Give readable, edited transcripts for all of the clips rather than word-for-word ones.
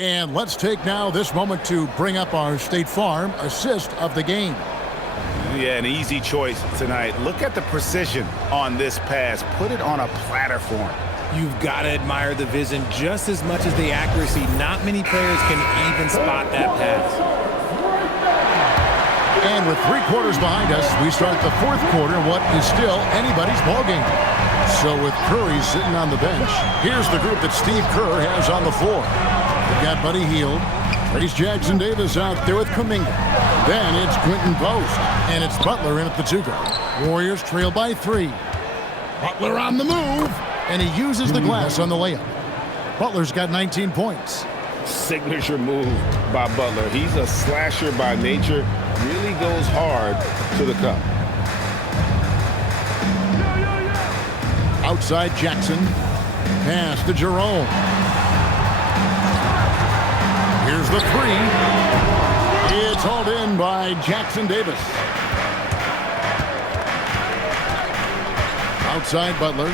And let's take now this moment to bring up our State Farm assist of the game. Yeah, an easy choice tonight. Look at the precision on this pass. Put it on a platter for him. You've got to admire the vision just as much as the accuracy. Not many players can even spot that pass. And with 3 quarters behind us, we start the 4th quarter in what is still anybody's ballgame. So with Curry sitting on the bench, here's the group that Steve Kerr has on the floor. We've got Buddy Hield. Trace Jackson-Davis out there with Kuminga. Then it's Quentin Post. And it's Butler in at the 2-guard. Warriors trail by 3. Butler on the move. And he uses the glass on the layup. Butler's got 19 points. Signature move by Butler. He's a slasher by nature. Really goes hard to the cup. Outside Jackson. Pass to Jerome. Here's the 3. It's hauled in by Jackson-Davis. Outside Butler.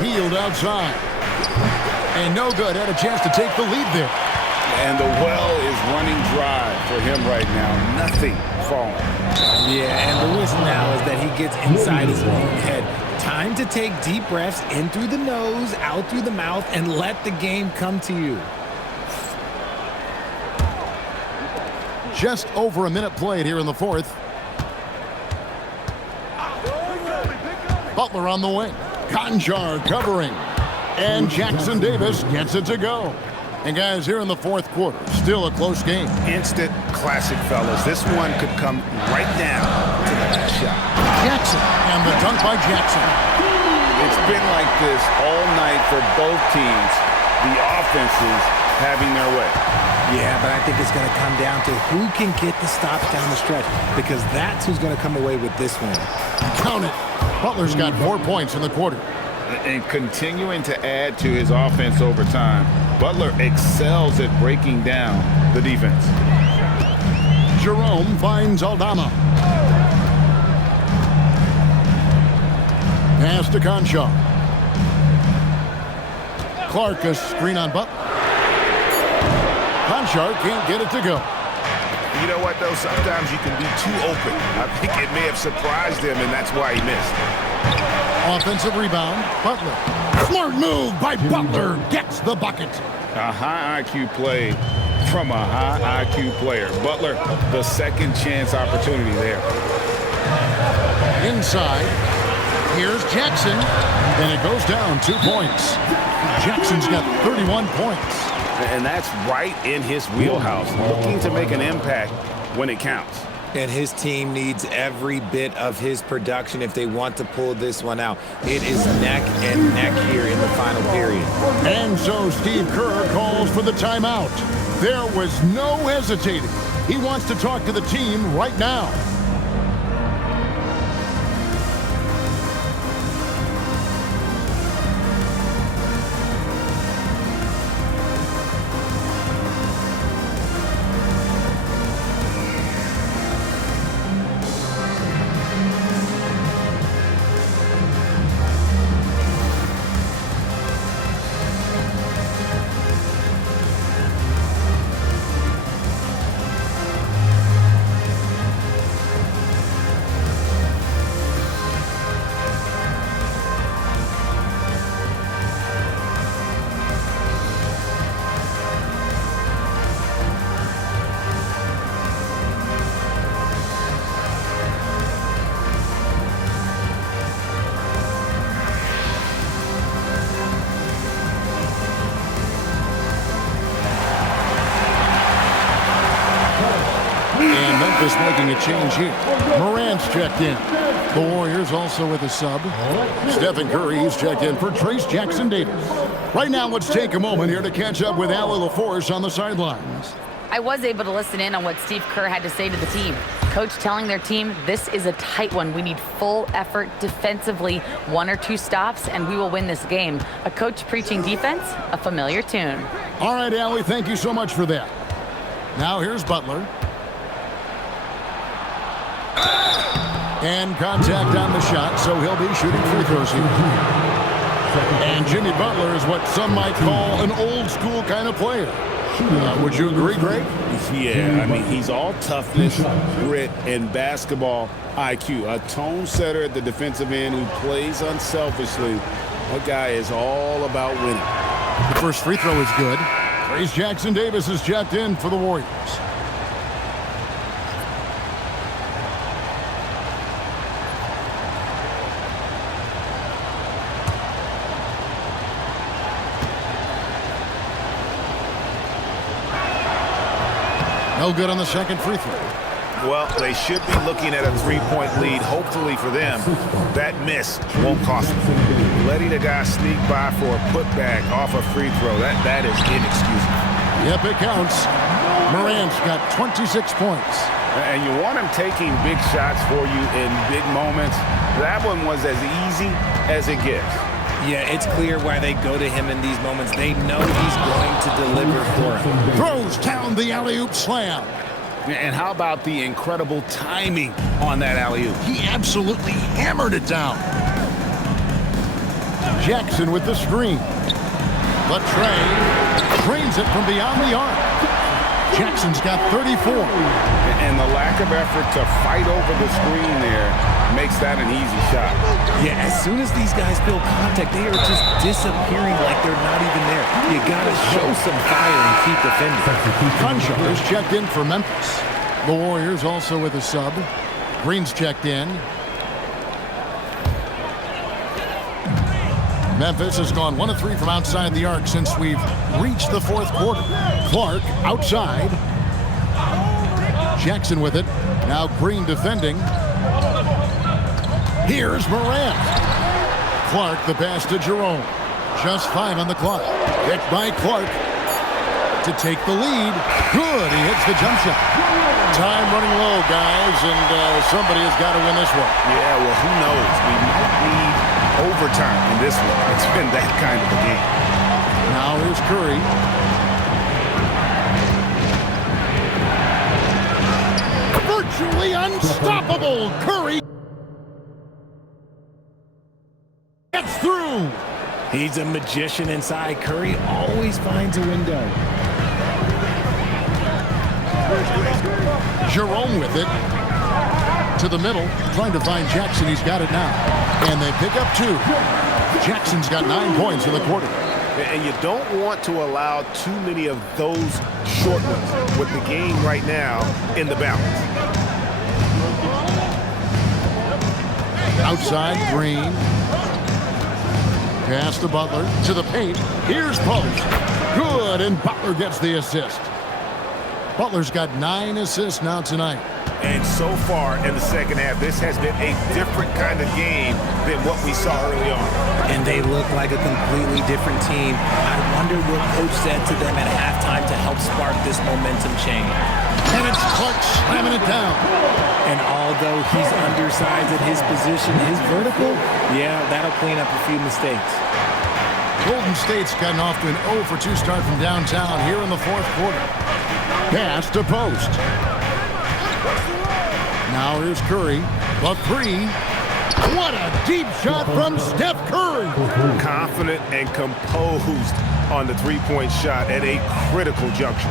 Hield outside. And no good. Had a chance to take the lead there. And the well is running dry for him right now. Nothing falling. Yeah, and the risk now is that he gets inside his own head. Time to take deep breaths in through the nose, out through the mouth, and let the game come to you. Just over a minute played here in the 4th. Butler on the wing. Conjar covering. And Jackson-Davis gets it to go. And guys, here in the 4th quarter, still a close game. Instant classic, fellas. This one could come right down to the last shot. Jackson, and the dunk by Jackson. It's been like this all night for both teams. The offenses having their way. Yeah, but I think it's going to come down to who can get the stops down the stretch, because that's who's going to come away with this one. Count it. Butler's got 4 points in the quarter. And continuing to add to his offense over time, Butler excels at breaking down the defense. Jerome finds Aldama. Pass to Conchar. Clark a screen on Butler. Conchar can't get it to go. You know what, though? Sometimes you can be too open. I think it may have surprised him, and that's why he missed. Offensive rebound, Butler. Smart move by Butler. Gets the bucket. A high IQ play from a high IQ player. Butler, the second chance opportunity there. Inside. Here's Jackson. And it goes down 2 points. Jackson's got 31 points. And that's right in his wheelhouse. Looking to make an impact when it counts. And his team needs every bit of his production if they want to pull this one out. It is neck and neck here in the final period. And so Steve Kerr calls for the timeout. There was no hesitating. He wants to talk to the team right now. And Memphis making a change here. Morant's checked in. The Warriors also with a sub. Stephen Curry, he's checked in for Trace Jackson-Davis. Right now, let's take a moment here to catch up with Allie LaForce on the sidelines. I was able to listen in on what Steve Kerr had to say to the team. Coach telling their team, this is a tight one. We need full effort defensively, 1 or 2 stops, and we will win this game. A coach preaching defense, a familiar tune. All right, Allie, thank you so much for that. Now here's Butler. And contact on the shot, so he'll be shooting free throws here. And Jimmy Butler is what some might call an old-school kind of player. Would you agree, Greg? Yeah, I mean, he's all toughness, grit, and basketball IQ. A tone setter at the defensive end who plays unselfishly. That guy is all about winning. The first free throw is good. Trace Jackson Davis is checked in for the Warriors. No good on the second free throw. Well, they should be looking at a three-point lead, hopefully for them. That miss won't cost them. Letting a guy sneak by for a putback off a free throw, that is inexcusable. Yep, it counts. Morant's got 26 points. And you want him taking big shots for you in big moments. That one was as easy as it gets. Yeah, it's clear why they go to him in these moments. They know he's going to deliver for him. Throws down the alley-oop slam. And how about the incredible timing on that alley-oop? He absolutely hammered it down. Jackson with the screen. The tray drains it from beyond the arc. Jackson's got 34. And the lack of effort to fight over the screen there makes that an easy shot. Yeah, as soon as these guys feel contact, they are just disappearing like they're not even there. You got to show some fire and keep defending. Concho is checked in for Memphis. The Warriors also with a sub. Green's checked in. Memphis has gone 1 of 3 from outside the arc since we've reached the fourth quarter. Clark outside. Jackson with it. Now Green defending. Here's Morant. Clark the pass to Jerome. Just 5 on the clock. Picked by Clark to take the lead. Good. He hits the jump shot. Time running low, guys, and somebody has got to win this one. Yeah, well, who knows? We might need overtime in this one. It's been that kind of a game. Now here's Curry. Virtually unstoppable. Curry gets through. He's a magician inside. Curry always finds a window. Jerome with it. To the middle. Trying to find Jackson. He's got it now. And they pick up 2. Jackson's got 9 points in the quarter. And you don't want to allow too many of those short ones with the game right now in the balance. Outside, Green. Pass to Butler. To the paint. Here's Post. Good, and Butler gets the assist. Butler's got 9 assists now tonight. And so far in the second half, this has been a different kind of game than what we saw early on. And they look like a completely different team. I wonder what coach said to them at halftime to help spark this momentum change. And it's Clark slamming it down. And although he's undersized at his position, his vertical, yeah, that'll clean up a few mistakes. Golden State's gotten off to an 0 for 2 start from downtown here in the fourth quarter. Pass to Post. Now here's Curry. The 3. What a deep shot from Steph Curry. Confident and composed on the three-point shot at a critical juncture.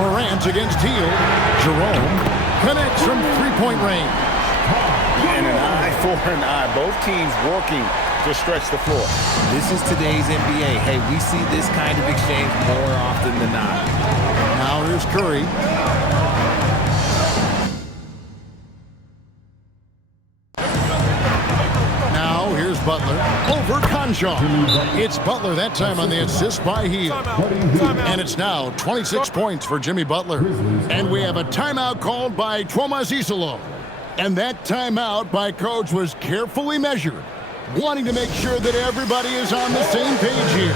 Morant against Teal. Jerome connects from three-point range. And an eye for an eye. Both teams working to stretch the floor. This is today's NBA. Hey, we see this kind of exchange more often than not. Now here's Curry. Now here's Butler over Concho. It's Butler that time on the assist by Hield. And it's now 26 points for Jimmy Butler. And we have a timeout called by Tomas Isolo. And that timeout by coach was carefully measured, wanting to make sure that everybody is on the same page here.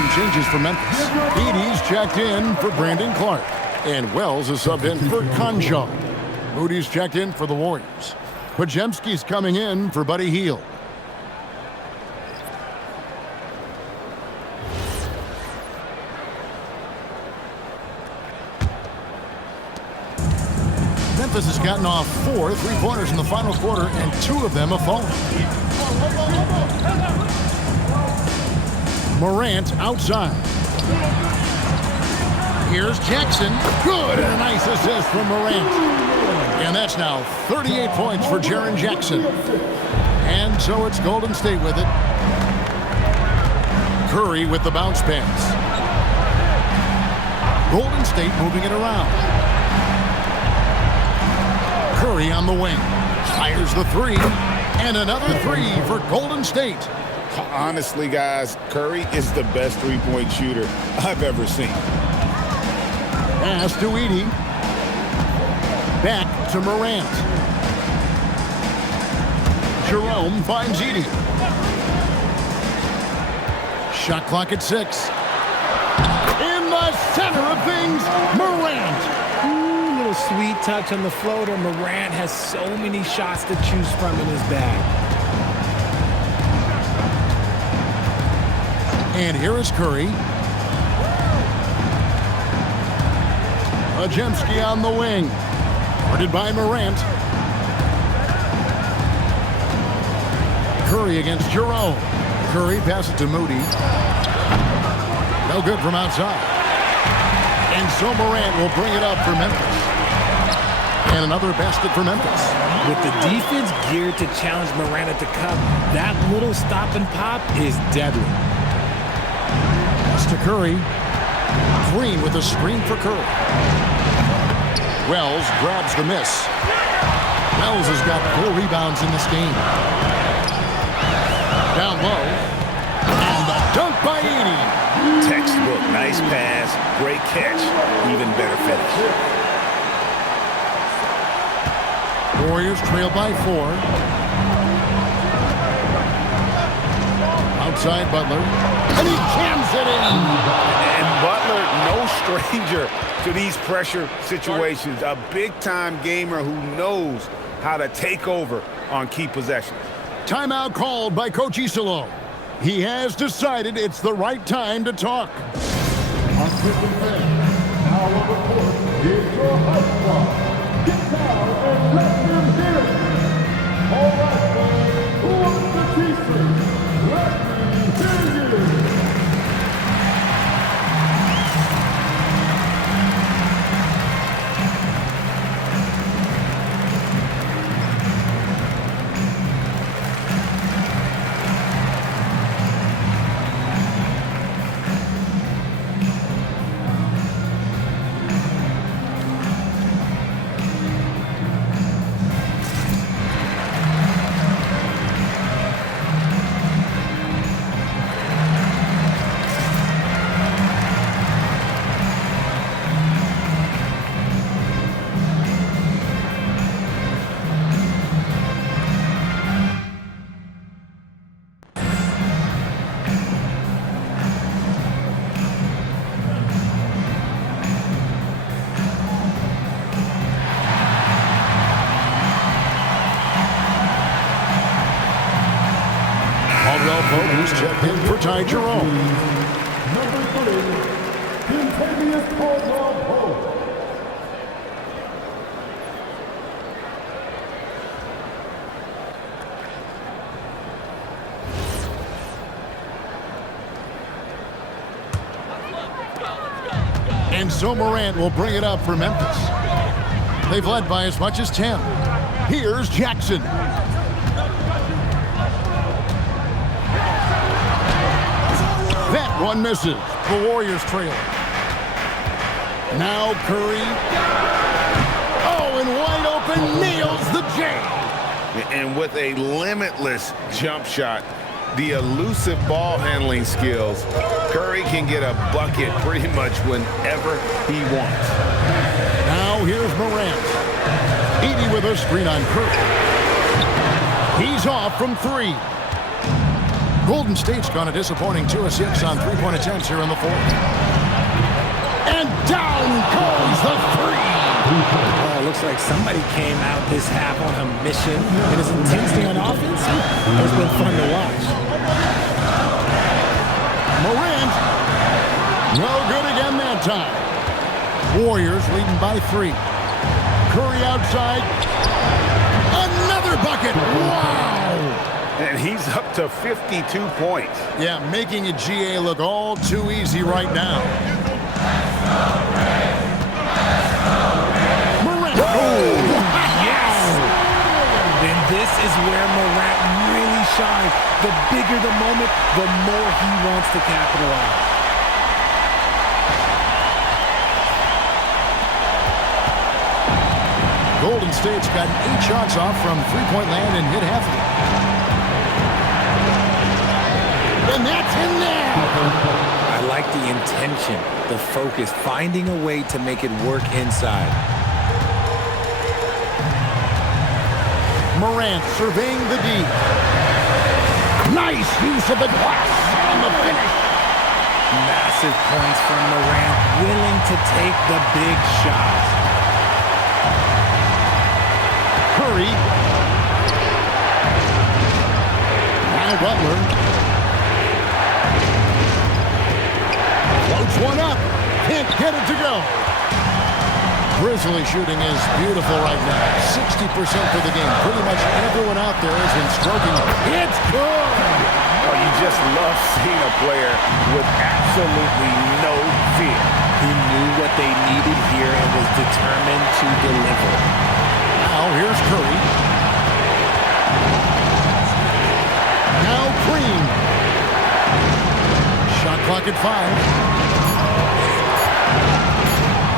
Some changes for Memphis. Edey's checked in for Brandon Clark. And Wells is subbed in for Conchal. Moody's checked in for the Warriors. Pajemski's coming in for Buddy Hield. Memphis has gotten off 4 3-pointers in the final quarter, and 2 of them have fallen. Morant outside. Here's Jackson. Good, and a nice assist from Morant. And that's now 38 points for Jaren Jackson. And so it's Golden State with it. Curry with the bounce pass. Golden State moving it around. Curry on the wing. Fires the 3. And another 3 for Golden State. Honestly, guys, Curry is the best three-point shooter I've ever seen. Pass to Edey. Back to Morant. Jerome finds Edey. Shot clock at 6. In the center of things, Morant. Little sweet touch on the floater. Morant has so many shots to choose from in his bag. And here is Curry. Pajemski on the wing. Guarded by Morant. Curry against Jerome. Curry passes to Moody. No good from outside. And so Morant will bring it up for Memphis. And another basket for Memphis. With the defense geared to challenge Morant at the cup, that little stop and pop is deadly. Pass to Curry. Green with a screen for Curry. Wells grabs the miss. Wells has got 4 rebounds in this game. Down low. And the dunk by Edey. Textbook, nice pass, great catch, even better finish. Warriors trail by 4. Outside Butler. And he jams it in. And Butler, no stranger to these pressure situations. A big-time gamer who knows how to take over on key possessions. Timeout called by Coach Isolo. He has decided it's the right time to talk. Now on the court is your high squad. Get down and let them hear it. All right, boys, who wants the T-shirt? Let me hear you. Who's checked in for Ty Jerome. Number 3, Kentavious Caldwell-Pope. And so Morant will bring it up for Memphis. They've led by as much as 10. Here's Jackson. That one misses. The Warriors trail. Now Curry. Oh, and wide open, nails the J. And with a limitless jump shot, the elusive ball handling skills, Curry can get a bucket pretty much whenever he wants. Now here's Morant. Edey with a screen on Curry. He's off from 3. Golden State's gone a disappointing 2 of 6 on three-point attempts here in the fourth. And down goes the three. Oh, looks like somebody came out this half on a mission. And his intensity on offense has been fun to watch. Morant. No good again that time. Warriors leading by 3. Curry outside. Another bucket. Wow. And he's up to 52 points. Yeah, making a GA look all too easy right now. Morant. Oh, yes. And this is where Morant really shines. The bigger the moment, the more he wants to capitalize. Golden State's gotten 8 shots off from three-point land and hit half of it. And that's in there! I like the intention, the focus, finding a way to make it work inside. Morant surveying the D. Nice use of the glass on the finish. Massive points from Morant, willing to take the big shot. Curry. Now Butler. Floats one up. Can't get it to go. Grizzlies shooting is beautiful right now. 60% for the game. Pretty much everyone out there has been stroking it. It's good! Oh, you just love seeing a player with absolutely no fear. He knew what they needed here and was determined to deliver. Now here's Curry. Now Green. Shot clock at 5.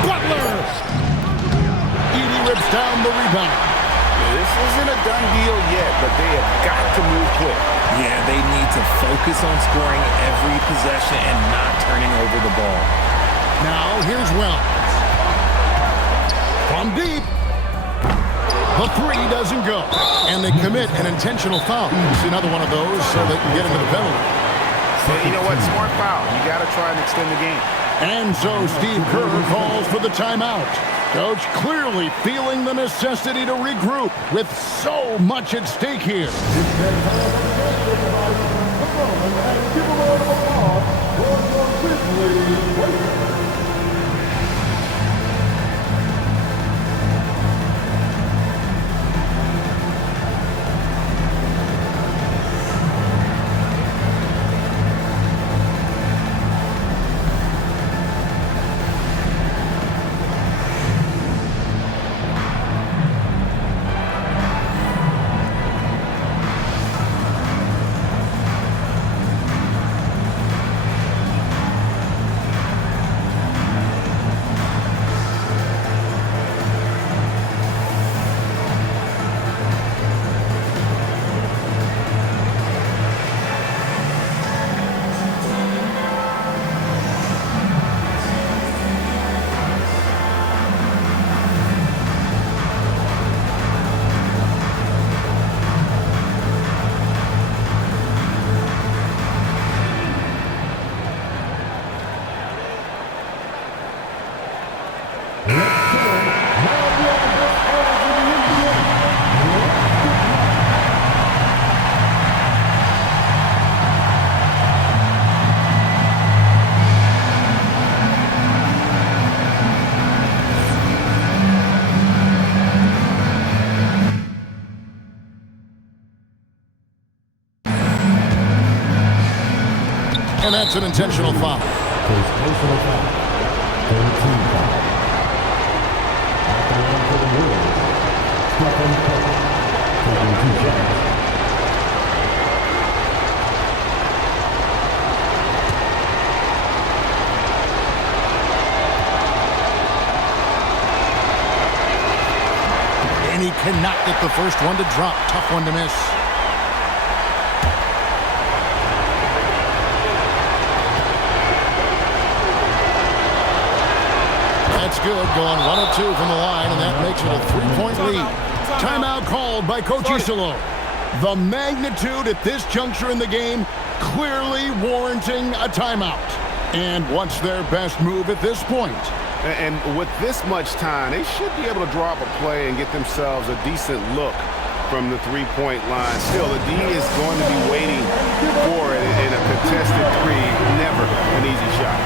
Butler! Edie rips down the rebound. This isn't a done deal yet, but they have got to move quick. Yeah, they need to focus on scoring every possession and not turning over the ball. Now here's Wells. From deep. The three doesn't go. And they commit an intentional foul. It's another one of those so they can get into the penalty. So you know what? Smart foul. You got to try and extend the game. And so Steve Kerr calls for the timeout. Coach clearly feeling the necessity to regroup with so much at stake here. Give a round of applause for your Grizzlies. And that's an intentional foul. Personal foul. 13 foul. At the line for the Warriors, Stephen Curry, taking 2 shots. And he cannot get the first one to drop. Tough one to miss. That's good, going 1 of 2 from the line, and that makes it a 3-point lead. Timeout called by Coach Isolo. The magnitude at this juncture in the game clearly warranting a timeout. And what's their best move at this point? And with this much time, they should be able to draw up a play and get themselves a decent look from the three-point line. Still, the D is going to be waiting for it in a contested three. Never an easy shot.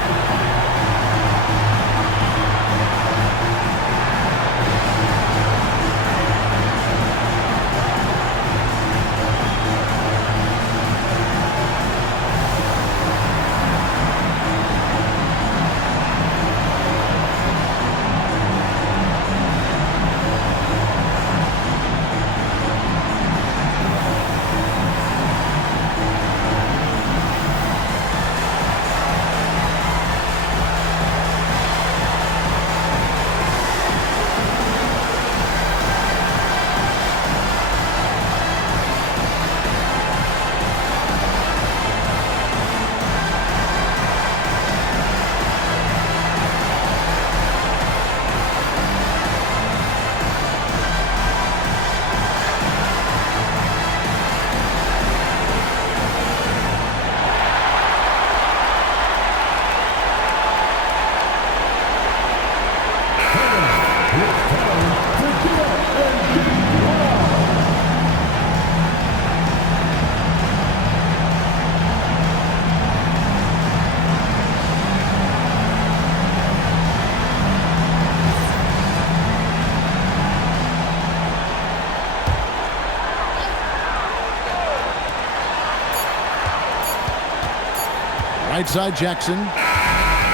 Right side Jackson.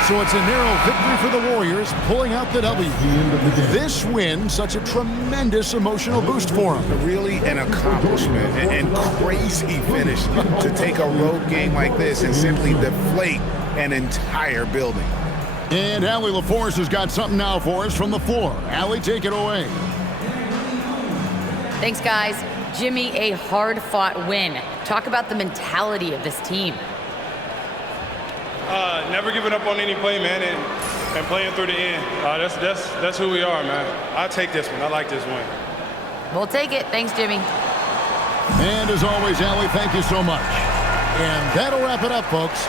So it's a narrow victory for the Warriors, pulling out the W. This win, such a tremendous emotional boost for them. Really an accomplishment and crazy finish to take a road game like this and simply deflate an entire building. And Allie LaForce has got something now for us from the floor. Allie, take it away. Thanks, guys. Jimmy, a hard-fought win. Talk about the mentality of this team. Never giving up on any play, man, and playing through the end. That's who we are, man. I'll take this one. I like this win. We'll take it. Thanks, Jimmy. And as always, Allie, thank you so much. And that'll wrap it up, folks.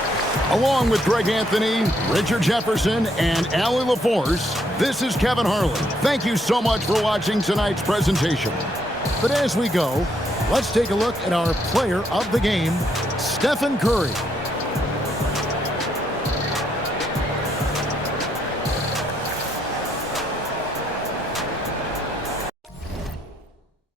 Along with Greg Anthony, Richard Jefferson, and Allie LaForce, this is Kevin Harlan. Thank you so much for watching tonight's presentation. But as we go, let's take a look at our player of the game, Stephen Curry.